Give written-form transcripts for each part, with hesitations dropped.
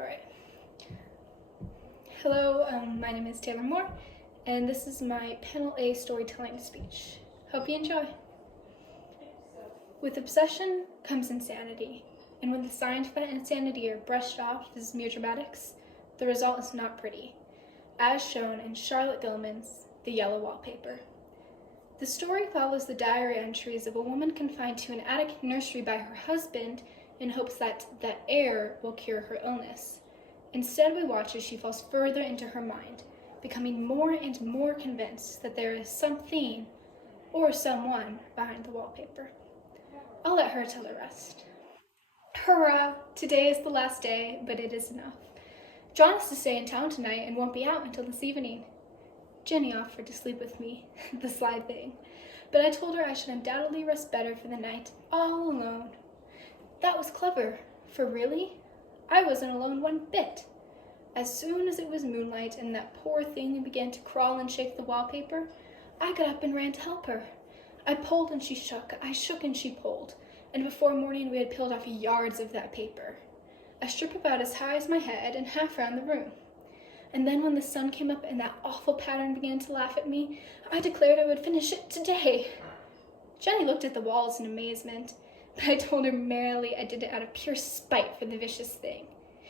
All right. Hello, my name is Taylor Moore, and this is my Panel A storytelling speech. Hope you enjoy. With obsession comes insanity, and when the signs of that insanity are brushed off as mere dramatics, the result is not pretty, as shown in Charlotte Gilman's The Yellow Wallpaper. The story follows the diary entries of a woman confined to an attic nursery by her husband in hopes that that air will cure her illness. Instead, we watch as she falls further into her mind, becoming more and more convinced that there is something or someone behind the wallpaper. I'll let her tell the rest. Hurrah! Today is the last day, but it is enough. John is to stay in town tonight and won't be out until this evening. Jenny offered to sleep with me, the sly thing, but I told her I should undoubtedly rest better for the night, all alone. That was clever, for really, I wasn't alone one bit. As soon as it was moonlight and that poor thing began to crawl and shake the wallpaper, I got up and ran to help her. I pulled and she shook, I shook and she pulled, and before morning we had peeled off yards of that paper, a strip about as high as my head and half round the room. And then when the sun came up and that awful pattern began to laugh at me, I declared I would finish it today. Jenny looked at the walls in amazement, but I told her merrily I did it out of pure spite for the vicious thing.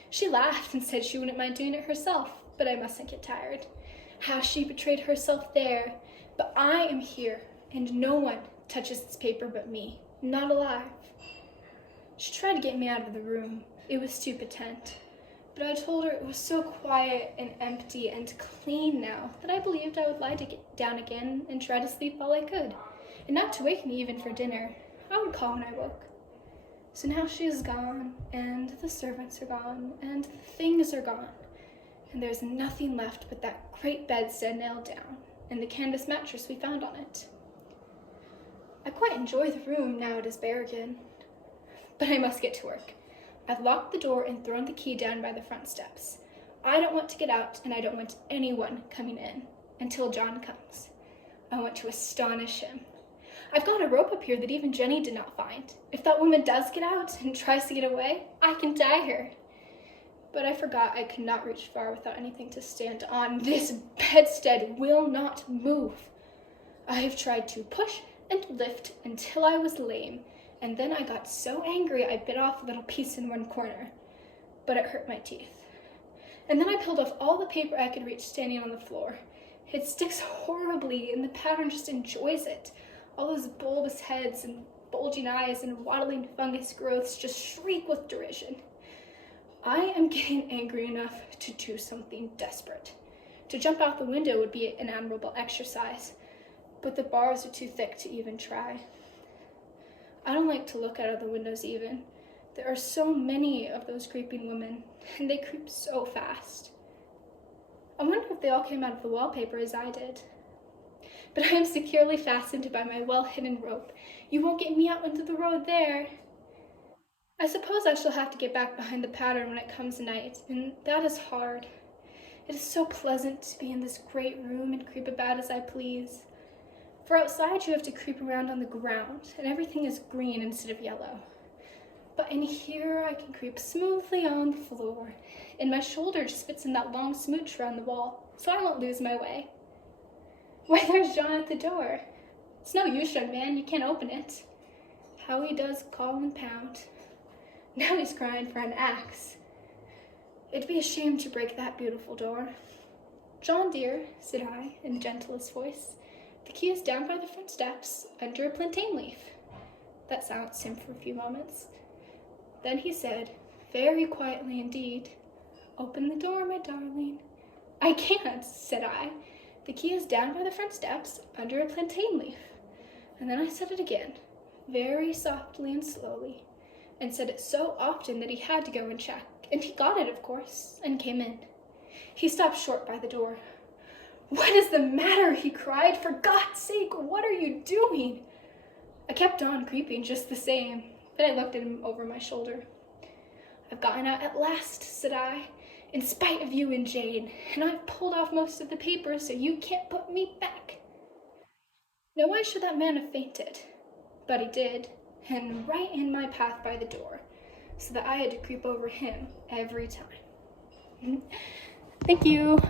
She laughed and said she wouldn't mind doing it herself, but I mustn't get tired. How she betrayed herself there. But I am here, and no one touches this paper but me, not alive. She tried to get me out of the room. It was too patent. But I told her it was so quiet and empty and clean now that I believed I would lie down again and try to sleep all I could, and not to wake me even for dinner. I would call when I woke. So now she is gone, and the servants are gone, and the things are gone, and there's nothing left but that great bedstead nailed down, and the canvas mattress we found on it. I quite enjoy the room now it is bare again, but I must get to work. I've locked the door and thrown the key down by the front steps. I don't want to get out, and I don't want anyone coming in until John comes. I want to astonish him. I've got a rope up here that even Jenny did not find. If that woman does get out and tries to get away, I can tie her. But I forgot I could not reach far without anything to stand on. This bedstead will not move. I have tried to push and lift until I was lame, and then I got so angry I bit off a little piece in one corner, but it hurt my teeth. And then I peeled off all the paper I could reach standing on the floor. It sticks horribly, and the pattern just enjoys it. All those bulbous heads and bulging eyes and waddling fungus growths just shriek with derision. I am getting angry enough to do something desperate. To jump out the window would be an admirable exercise, but the bars are too thick to even try. I don't like to look out of the windows even. There are so many of those creeping women, and they creep so fast. I wonder if they all came out of the wallpaper as I did. But I am securely fastened by my well-hidden rope. You won't get me out into the road there. I suppose I shall have to get back behind the pattern when it comes night, and that is hard. It is so pleasant to be in this great room and creep about as I please. For outside you have to creep around on the ground, and everything is green instead of yellow. But in here I can creep smoothly on the floor, and my shoulder just fits in that long smooch around the wall, so I won't lose my way. Why, there's John at the door. It's no use, young man, you can't open it. How he does call and pound. Now he's crying for an axe. It'd be a shame to break that beautiful door. John, dear, said I, in the gentlest voice, the key is down by the front steps, under a plantain leaf. That silenced him for a few moments. Then he said, very quietly indeed, open the door, my darling. I can't, said I. The key is down by the front steps, under a plantain leaf. And then I said it again, very softly and slowly, and said it so often that he had to go and check, and he got it, of course, and came in. He stopped short by the door. What is the matter? He cried. For God's sake, what are you doing? I kept on creeping just the same, but I looked at him over my shoulder. I've gotten out at last, said I, in spite of you and Jane, and I've pulled off most of the paper so you can't put me back. Now why should that man have fainted? But he did, and right in my path by the door, so that I had to creep over him every time. Thank you.